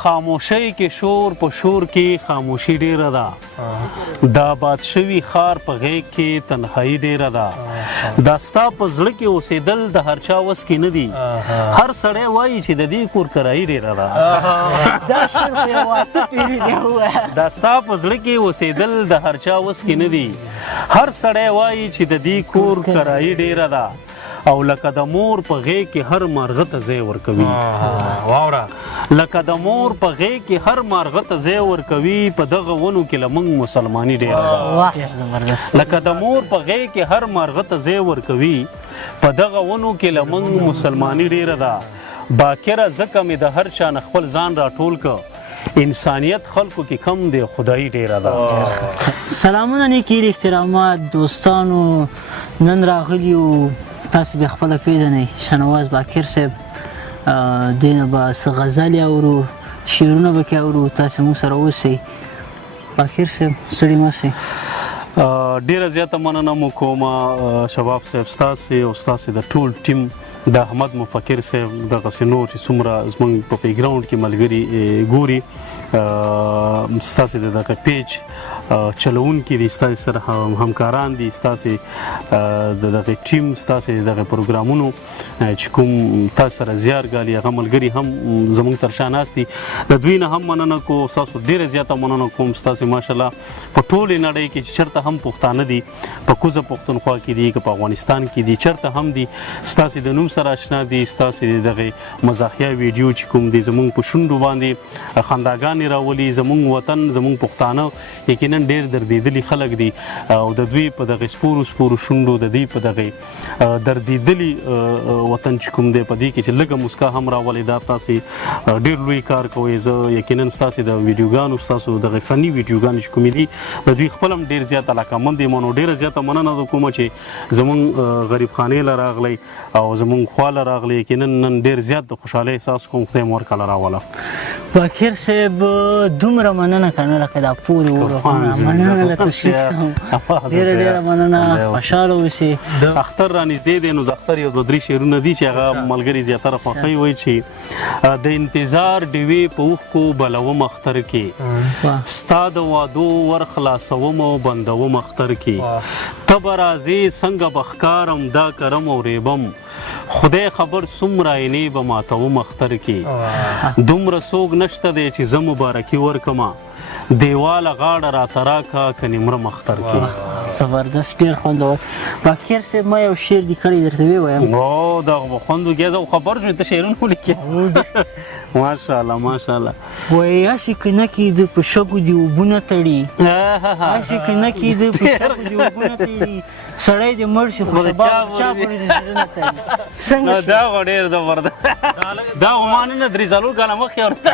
خاموشۍ کې شور په شور کې خاموشي ډیره ده دا باد شوي ښار په غیږ کې تنهایي ډیره ده دا ستا په زړه کې اوسېدل د هر چا وس کې نه دي هر سړی وایي چې د دې کور کرایي ډیره ده دا ستا په زړه کې اوسېدل د هر چا وس کې نه دي هر سړی وایي چې د دې کور کرایي ډیره ده او لکه د مور په غیږ کې هر مارغه ته ځای ورکوي لکه د مور په غیږ کې هر مارغه ته ځای ورکوي په دغه ونو کې له موږ مسلماني ډېره ده لکه د مور په غیږ کې هر مارغه ته ځای ورکوي په دغه ونو کې له موږ مسلماني ډېره ده باکره ځکه مې د هر چا نه خپل ځان راټول که انسانیت خلکو کې کم دی خدایي ډېره ده سلامونه نیکي احترامات دوستانو نن راغلي یو تاسو بیا خپله پیژنئ شنواز باکر صاحب دوی نه به څه غزلې اورو شعرونه به کې اورو تاسو موږ سره اوسئ باکر صاحب ستړي مه شئ ډیره زیاته مننه مو کومه شباب صاحب ستاسې او ستاسې د ټول ټیم د احمد مفکر صاحب دغسې نور چې څومره زموږ په پلیګراونډ کې ملګري ګوري ستاسې د دغه پیج چلوونکي دي ستاسې سره همکاران دي ستاسې د دغه ټیم ستاسې دغه پروګرامونو چې کوم تاسو سره زیار ګالي هغه ملګري هم زموږ تر شا ناست دي د دوی نه هم مننه کو ستاسو ډېره زیاته مننه کوم ستاسې ماشاءالله په ټولې نړۍ کې چې چېرته هم پښتانه دي په کوزه پښتونخوا کې دي که په افغانستان کې دي چېرته هم دي ستاسې د نوم سره اشنا دي ستاسې دغه مزاحیه ویډیو چې کوم دی زموږ په شونډو باندې خنداګانې راولي زموږ وطن زموږ پښتانه یقینا ډېر دردېدلي خلک دي او د دوی په دغه سپورو شونډو د دوی په دغه دردېدلي وطن چې کوم دی په دې کې چې لږه مسکا هم راولي دا تاسې ډېر لوی کار کوئ زه یقینا ستاسې د ویډیوګانو ستاسو دغه فني ویډیوګانې چې کومې دي د دوی خپل هم ډېر زیات علاقمند یم نو ډېره زیاته مننه ده کومه چې زموږ غریب خانې له راغلی او زموږ خوا له راغلی یقینا نن ډېر زیات د خوشحالۍ احساس کوم خدای مو ورکړه راوله باکر صاحب دومره مننه که نه لکه دا پورې وروغونه مننه له تشریف څخه ډېره ډېره مننه خوشحاله اوسئ اختر رانږدې دی نو د اختر یو دوه درې شعرونه دي چې هغه ملګري زیاتره خوښوي وایي چې د انتظار ډیوې په اوښکو بلوم اختر کې ستا د وعدو ور خلاصوم او بندوم اختر کې ته به راځې څنګه به ښکارم دا کرم او ریبم خدای خبر څومره عینې به ماتوم اختر کې دومره څوک نشته دی چې زه مبارکي ورکمه دیواله غاړه راته راکه که نیمرم اختر کې زبردست ډېر خوندور باکر صاحب ما یو شعر لیکلی درته ووایم او دغه به خوند وکړي زه خبر شوم ته شعرونه ولیکې ماشاءالله ماشاءالله وایي هسې که نه کېده په شګو دې اوبونه تړي هسې که نه کېده په شګو دې اوبونه تړي سړی دې مړ شي خو شباب چا پورې دې زړونه تړي څنګه دا خو ډېر زبردست دا خو ما نه 3 کاله مخکې ورته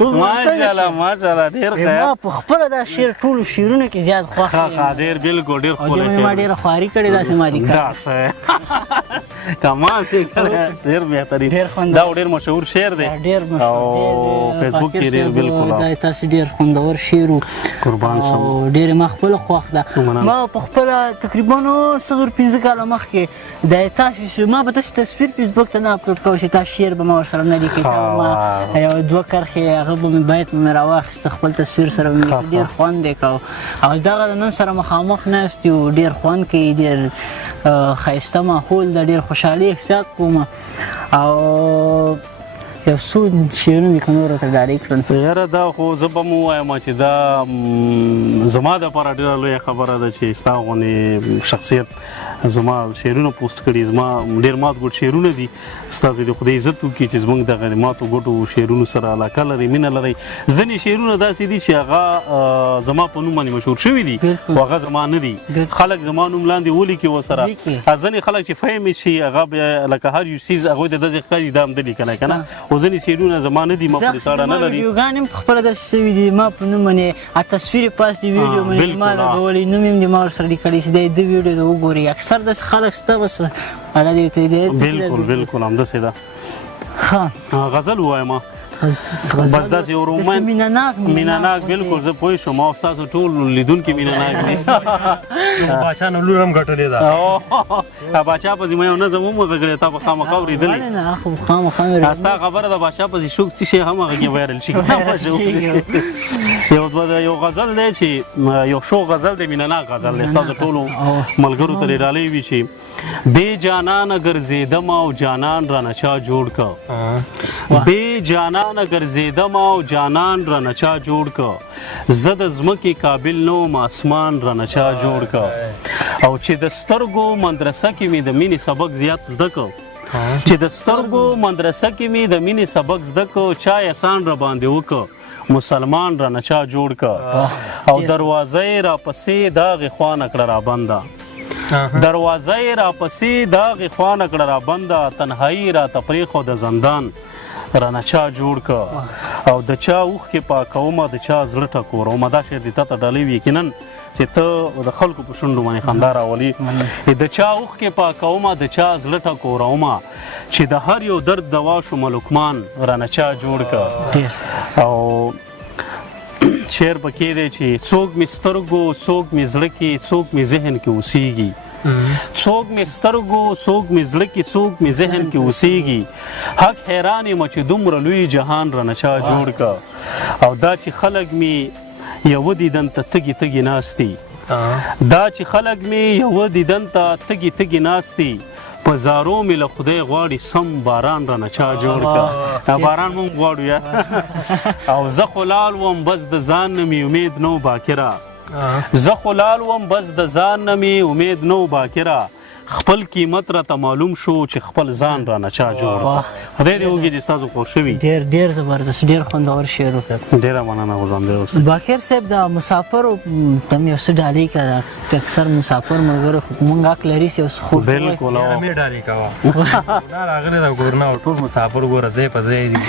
ماشاءالله ماشاءالله ډېر خیر ما په خپله دا شعر ټولو شعرونو کې زیات خوښ ډېر بالکل ډېر او دې ما ډېره خواري کړې داسې ما دي کمال کې کړی ډېر بهترین دا ډېر مشهور شعر دی ډېر مشهور فیسبوک کې ډېر بالکل دا تاسې ډېر خوندور شعر و قربان شم ډېرې ما خپله خوښ ده ما په خپله تقریبا 4-5 کاله مخکې دا تاسې ما به داسې تصویر فیسبوک ته نه اپلوډ کوم چې تاسو شعر به ما ورسره نه لیکئ ما یو 2 کرښې هغه به مې بیت به مې راواخېسته خپل تصویر سره به مې ډېر خوند یې کوه او دغه د نن سره مخامخ ناست یو ډېر خوند کوي ډېر ښایسته ماحول ده ډېر خوشحالي احساس کوم او یو څو شعرونه مې که نور ورته ډالۍ کړل یاره دا خو زه به م ووایم چې دا زما دپاره ډېره لویه خبره ده چې ستا غوندې شخصیت زما شعرونه پوسټ کړي زما ډېر مات ګوټ شعرونه دي ستاسې د خدای عزت وکړي چې زموږ دغه ماتو ګوټو شعرونو سره علاقه لرئ مینه لرئ ځینې شعرونه داسې دي چې هغه زما په نوم باندې مشهور شوي دي خو هغه زما نه دي خلک زما نوم لاندې ولیکي ورسره ځینې خلک چې فهم شي هغه بیا لکه هر یو څیز هغوی ته داسې ښکاري دا همده لیکنی که نه خو ځینې شعرونه زما نه دي ما پورې تړه نه لري ویډیوګانې هم پخپله داسې شوي دي ما په نوم باندې تصویر یې پاس دي ویډیو باندې ما لګولی نوم یې هم د ما ورسره لیکلی چې دی د ویډیو د وګورئ اکثر داسې خلک شته بس هغه دې ورته بالکل بالکل همداسې ده غزل ووایم بس داسې یو رومانس مینه ناک بالکل زه پوه شوم او ستاسو ټول لیدونکي مینه ناک دي باچا نو لور هم ګټلې ده باچا په ذمه یو نظم هم وغږړی تا به خامخا اورېدلی ستا خبره د باچا پسې شوق څه شی هم هغه کې وایرل شي یو غزل دی چې یو شو غزل دی مینه ناک غزل دی ستاسو ټولو ملګرو ته ډالۍ وي چې بې جانانه ګرځېدم او جانان رانه چا جوړ که بې جانانه ګرځېدم او جانان رانه چا جوړ که زه د ځمکې قابل نه وم اسمان رانه چا جوړ که او چې د سترګو مدرسه کې مې د مینې سبق زیات زده که چې د سترګو مدرسه کې مې د مینې سبق زده که چا احسان را باندې وکه مسلمان رانه چا جوړ که او دروازه یې راپسې داغې خوا نه کړه رابنده دروازه یې راپسې داغې خوا نه کړه رابنده تنهایي راته پرېښوده زندان رانه چا جوړ که او د چا اوښکې پاکومه د چا زړه ټکورومه دا شعر دې تا ته ډالۍ وي یقینا چې ته د خلکو په شونډو باندې خندا راولي د چا اوښکې پاکومه د چا زړه ټکورومه چې د هر یو درد دوا شومه لقمان رانه چا جوړ که او شعر پکې دی چې څوک مې سترګو څوک مې زړه کې څوک مې ذهن کې اوسېږي څوک مې سترګو څوک مې زړه کې څوک مې ذهن کې اوسېږي حق حیران یم چې دومره لوی جهان رانه چا جوړ که او دا چې خلک مې یوه دیدن ته تږي تږي ناستي دا چې خلک مې یوه دیدن ته تږي تږي ناستي په زارو مې له خدای غواړي سم باران رانه چا جوړ که باران مونږ غواړو یا او زه خو لال وم بس د ځان نه مې امید نو باکره زه خو لال وم بس د ځان نه مې امید نو باکره خپل قیمت راته معلوم شو چې خپل ځان رانه چا جوړ خدای دې وکړي چې ستاسو خوښ شوي ډېر زبردست ډېر خوندور شعر وکړ ډېره مننه غوزاندی اوسئ باقر صاحب د مسافرو ته مې یو څه ډالۍ کړه اکثر مسافر ملګرو مونږ حق لري چې اوس خوب بالکل مې ډالۍ کوه دا راغلی ده ګورنه ټول مسافر ګوره ځای په ځای دي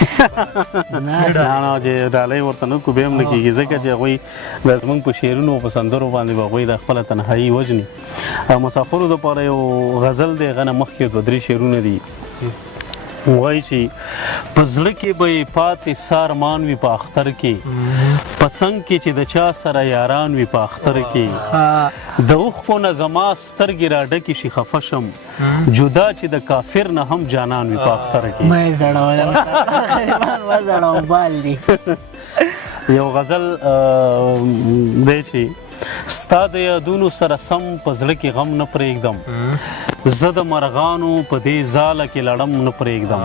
نه چې ډالۍ ورته نه کوو بیا هم نه کېږي ځکه چې هغوی بیا زموږ په شعرونو او په سندرو باندې به هغوی د خپله تنهایي وژني مسافرو دپاره یو غزل دی هغه نه مخکې دوه درې شعرونه دي وایي چې په زړه کې به یې پاتې سارمان وي په اختر کې په څنګ کې چې د چا سره یاران وي په اختر کې د اوښکو نه زما سترګې را ډکې شي خفه شم جدا چې د کافر نه هم جانان وي په اختر کې مې زړول وزړو بال دي یو غزل دی چې ستا د یادونو سره سم په زړه کې غم نه پرېږدم زه د مرغانو په دې ځاله کې لړم نه پرېږدم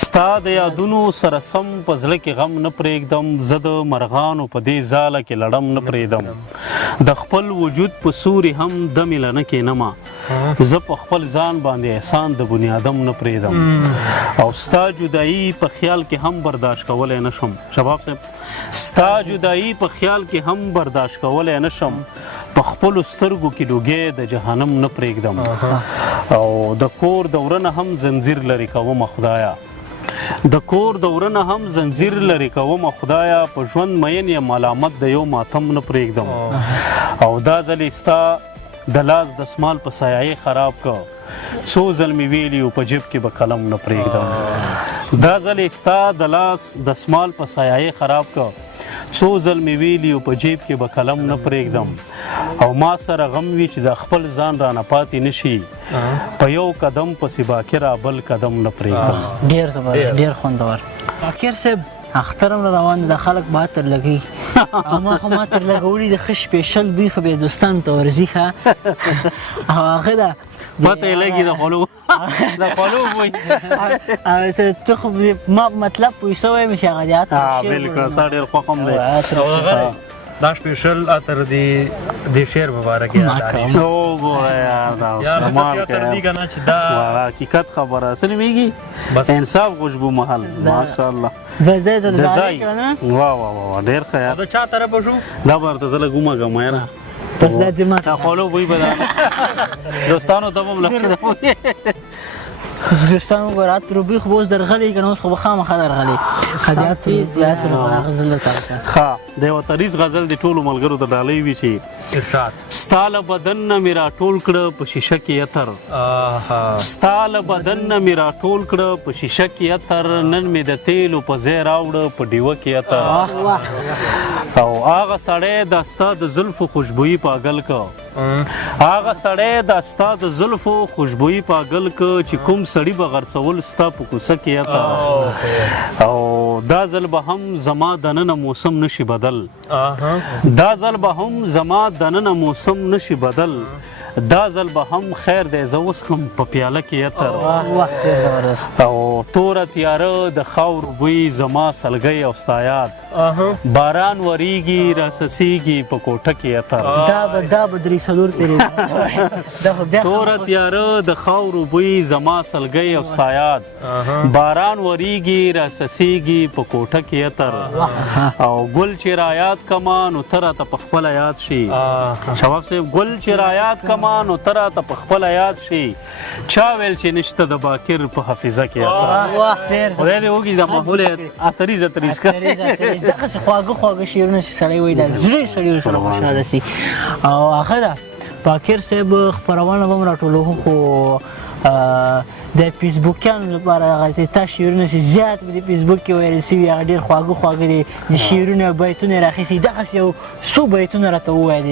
ستا د یادونو سره سم په زړه کې غم نه پرېږدم زه د مرغانو په دې ځاله کې لړم نه پرېږدم د خپل وجود په سوري هم دمې له نه کښېنمه زه په خپل ځان باندې احسان د بنیادم نه پرېږدم او ستا جدایي په خیال کې هم برداشت کولی نه شم شباب صاحب ستا جدایي په خیال کې هم برداشت کولی نه شم په خپلو سترګو کې لوګی د جهنم نه پرېږدم او د کور دورنه هم زنځیر لرې کومه خدایه د کور دورنه هم زنځیر لرې کومه خدایه په ژوند مین یم علامت د یو ماتم نه پرېږدم او دا ځلې ستا د لاس دسمال په سایه خراب که څو ځل مې ویلي و په جیب کې به قلم نه پرېږدم دا ځلې ستا د لاس دسمال په سایه خراب که څو ځل مې ویلي و په جیب کې به قلم نه پرېږدم او ما سره غم وي چې د خپل ځان رانه پاتې نه شي په یو قدم پسې باکره بل قدم نه پرېږدم ډېر زبردست ډېر خوندور باقر صاحب اختر هم روان دی د خلک به عطر لګوي او ما خو عطر لګولي د ښه سپېشل بوی خو بیا دوستانو ته ورځي ښه او هغه ده پته یې لګي د خولو د خولو بوی ته خو ما مطلب پوه شوی یم چې هغه د عطر بالکل ستا ډېر خوښ هم دی دا سپیشل عطر د شعر مبارک یاد وګوره یار دا اوس کمال کوي حقیقت خبره څه نومېږي انصاف خوشبو محل ماشاءالله د ځای د ځای واه واه واه ډېر ښه یار د چا طرفه شو دا به ورته زه لږ ومږم یاره بس دا دې ما خولو بوی به دوستانو ته به هم لږ دوستانو ګوره عطر بوی خو به اوس درغلی که نه اوس خو به خامخا درغلی ښه د عطر هغه زه له طرفه ښه د یو تریز غزل د ټولو ملګرو ته ډالۍ وي چې ارشاد ستا له بدن نه مې راټول کړه په شیشه کې عطر ستا له بدن نه مې راټول کړه په شیشه کې عطر نن مې د تیلو په ځای راوړه په ډیوه کې عطر او هغه سړی د ستا د زلفو خوشبويي پاگل که هغه سړی د ستا د زلفو خوشبويي پاگل که چې کوم سړي به غرڅول ستا په کوڅه کې عطر او دا ځل به هم زما دننه موسم نشي بدل دا ځل به هم زما دننه موسم نشي بدل دا ځل به هم خیر دی زه اوس هم په پیاله کې عطر او توره تیاره د خاورو بوی زما سلګۍ او ستا یاد باران وریږي راسسیږي په کوټه کې عطر دا به درې څلور پیرې توره تیاره د خاورو بوی زما سلګۍ او ستا یاد باران وریږي راسسیږي په کوټه کې عطر او ګل چې را یاد کما نو ته راته په خپله یاد شي شباب صاحب ګل چې را یاد کما نو ته راته په خپله یاد شي چا ویل چې نشته د باکر په حافظه کې خدای دې وکړي دا ماحول اتریز که دغسې خواږه شعرونه چې سړی وایي دا زړه یې سړي ورسره خوشحاله شي او هغه ده باکر صاحب خپرونه به م راټولو خو د فیسبوکیانو لپاره هغه تا شعرونه چې زیات په دې فیسبوک کې ویل سوي هغه ډېر خواږه دي د شعرونه بیتونه یې راخیستي دغسې یو څو بیتونه راته ووایه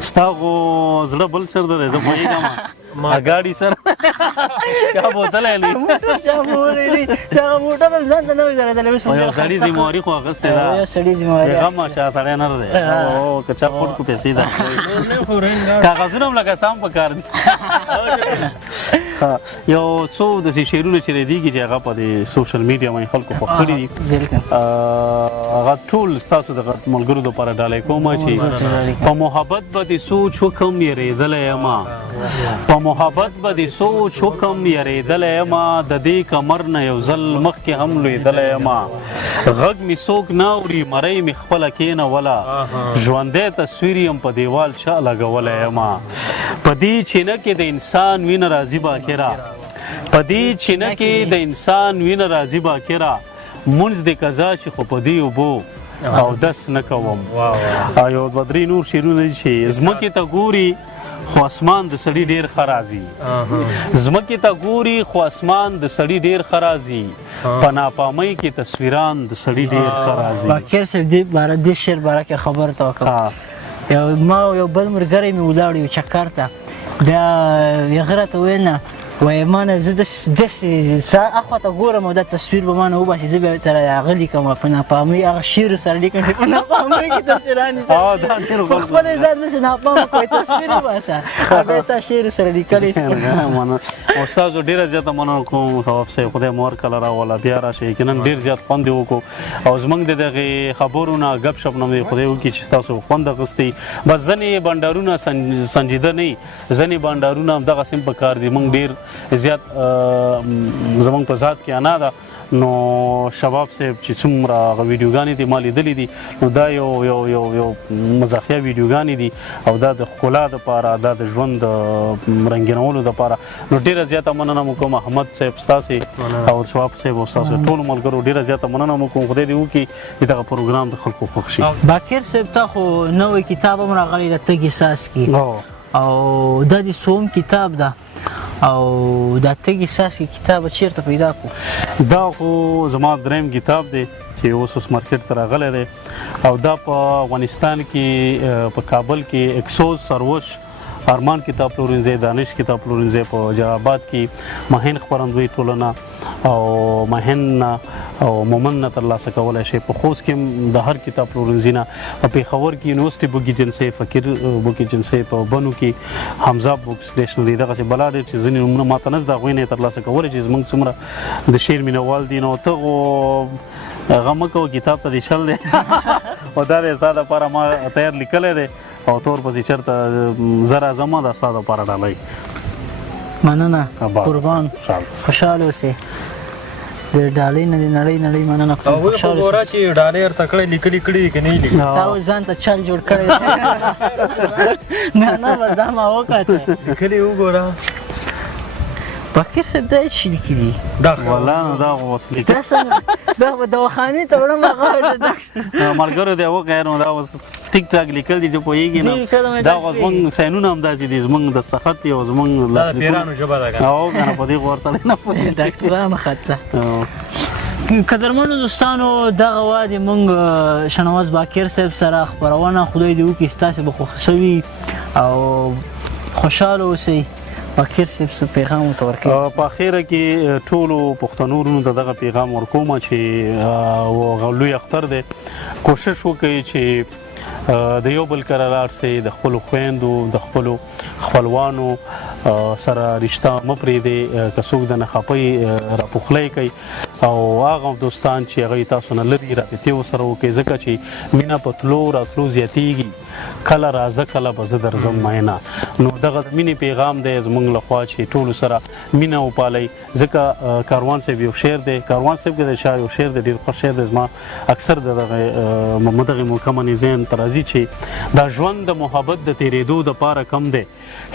ستا خو زړه بل چېرته دی زه پوهېږم ګاډي سره چا بوتلی دی موټر هم ځان ته نه وي درېدلی یو سړي ذمواري خو اخیستې ده غم شاه سړی نه دی که چا پټ کو پیسې ده کاغذونه هم لکه ستا هم په کار دي یو څو داسې شعرونه چې ردېږي چې هغه په دې سوشل میډیا باندې خلکو خوښ کړي دي هغه ټول ستاسو د ملګرو دپاره ډالۍ کومه چې په محبت به دې سوچ وکم یېرېدلی یمه په محبت به دې سوچ وکم یېرېدلی یمه د دې کمر نه یو ځل مخکې هم لوېدلی یمه غږ مې څوک نه اوري مرۍ مې خپله کېنوله ژوندی تصویر یم په دیوال چا لګولی یمه په دې چینه کې د انسان وینه راځي باکره په دې چینه کې د انسان وینه راځي باکره مونځ دې قضا شي خو په دې اوبو او دس نه کوم یو دوه درې نور شعرونه دي چې ځمکې ته ګوري خو اسمان د سړي ډېر ښه راځي ځمکې ته ګوري خو اسمان د سړي ډېر ښه راځي په ناپامۍ کې تصویران د سړي ډېر ښه راځي باکر صاحب دې شعر باره کې خبر ته وکړم ما یو بل ملګری مې ولاړ یو چکر ته بیا هغه راته ویل نه وایي ما نه زه داسې اخوا ته ګورم او دا تصویر به ما نه وباسي زه بیا سره هغه لیکم په ناپامۍ هغه شعر سره لیکم چې په ناپامۍ کې تصویران دي په خپل یې ځان داسې ناپامه کوي تصویر وباسه بیا تا شعر سره لیکلی استادو ډېره زیاته مننه کوم شواب صاحب خدای مو هرکله راوله بیا راشئ یقینا ډېر زیات خوند یې وکړو او زموږ د دغې خبرو نه ګپ شپ نه مې خدای وکړي چې ستاسو خوند اخیستی بس ځینې بنډارونه سنجیده نه وي ځینې بنډارونه همدغسې هم په کار دي موږ ډېر زیات زمونږ په ذات کې انا ده نو شباب صاحب چې څومره هغه ویډیوګانې دي ما لیدلې دي نو دا یو مزاحیه ویډیوګانې دي او دا د ښکلا دپاره دا د ژوند د رنګینولو دپاره نو ډېره زیاته مننه مو کوم احمد صاحب ستاسې او شواب صاحب او ستاسو ټولو ملګرو ډېره زیاته مننه مو کوم خدای دې وکړي چې دغه پروګرام د خلکو خوښ شي باکر صاحب تا خو نوی کتاب هم راغلی د تږي ساس کې او دا د سوم کتاب ده او دا تږي ساس کې کتاب چیرته پیدا کړو دا خو زما دریم کتاب دی چې اوس مارکیټ ته راغلی دی او دا په افغانستان کې په کابل کې اکسوز سروش ارمان کتاب پلورنځی دانش کتاب پلورنځی په جلال آباد کې مهین خپرندوی ټولنه او مهین او مومن نه ترلاسه کولی شي په خوست کې د هر کتاب پلورنځي نه په پېښور کې یونیورسټي بوک ایجنسۍ فقیر بوک ایجنسۍ په بنو کې حمزه بوک سټیشنري دغسې بلا ډېر چې ځینې نومونه ماته نه زده هغوی نه یې ترلاسه کولی چې زموږ څومره د شعر مینوال دي نو ته هغه مه کوه کتاب ته دې شل دی او دا دی ستا دپاره ما تیار لیکلی دی او تور پسې چېرته زه راځم دا ستا دپاره ډالۍ مننه قربان خوشحاله اوسې د ډالۍ نه د نړۍ مننه کوم هغوی خو ګوره چې ډالۍ ورته کړی لیکلي کړي دي که نه یې لیکلي تا اوس ځان ته چل جوړ کړی نه بس دا ما وکاته لیکلي وګوره فقیر صاحب دا هېڅ شي لیکلي والله نو دا خو اوس لیکل دا څنګه دا به دواخانې ته وړم هغه ملګرو دی وغیر نو دا اوس ټیک ټاک لیکل دي چې پوهېږي نه دا اوس زموږ ساینونه همداسې دي زموږ دستخط دی او زموږ دا د پیرانو ژبه ده که او که نه په دې خو ورسره نه پوهېږي ډاکټرانو خط ده قدرمنو دوستانو دغه وا د موږ شنواز باقر صاحب سره خپرونه خدای دې وکړي ستاسې به خوښ شوي او خوشحاله اوسئ باقر صاحب څه پیغام ورته ورکوي په اخره کې ټولو پښتنو وروڼو ته دغه پیغام ورکوم چې لوی اختر دی کوشش وکړئ چې د یو بل کره لاړ شئ د خپلو خویندو د خپلو خپلوانو سره رشته مه پرېږدئ که څوک درنه خفه راپخلی کوي او هغه دوستان چې هغوی تاسو نه لرې رابطې ورسره وکړئ ځکه چې مینه په تلو راتلو زیاتیږي کله راځه کله به زه درځم مینه نو دغه د مینې پیغام دی زموږ لخوا چې ټولو سره مینه وپالئ ځکه کاروان صاحب یو شعر دی کاروان صاحب کې د شاه یو شعر دی ډېر خوښ شعر دی زما اکثر د دغه موقع منې ذهن ته راځي چې دا ژوند د محبت د تېرېدو دپاره کم دی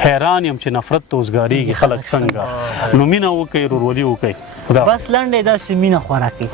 حیران یم چې نفرت ته اوسګارېږي خلک څنګه نو مینه وکړئ ورورولي وکړئ بس لنډه داسې مینه خوراکي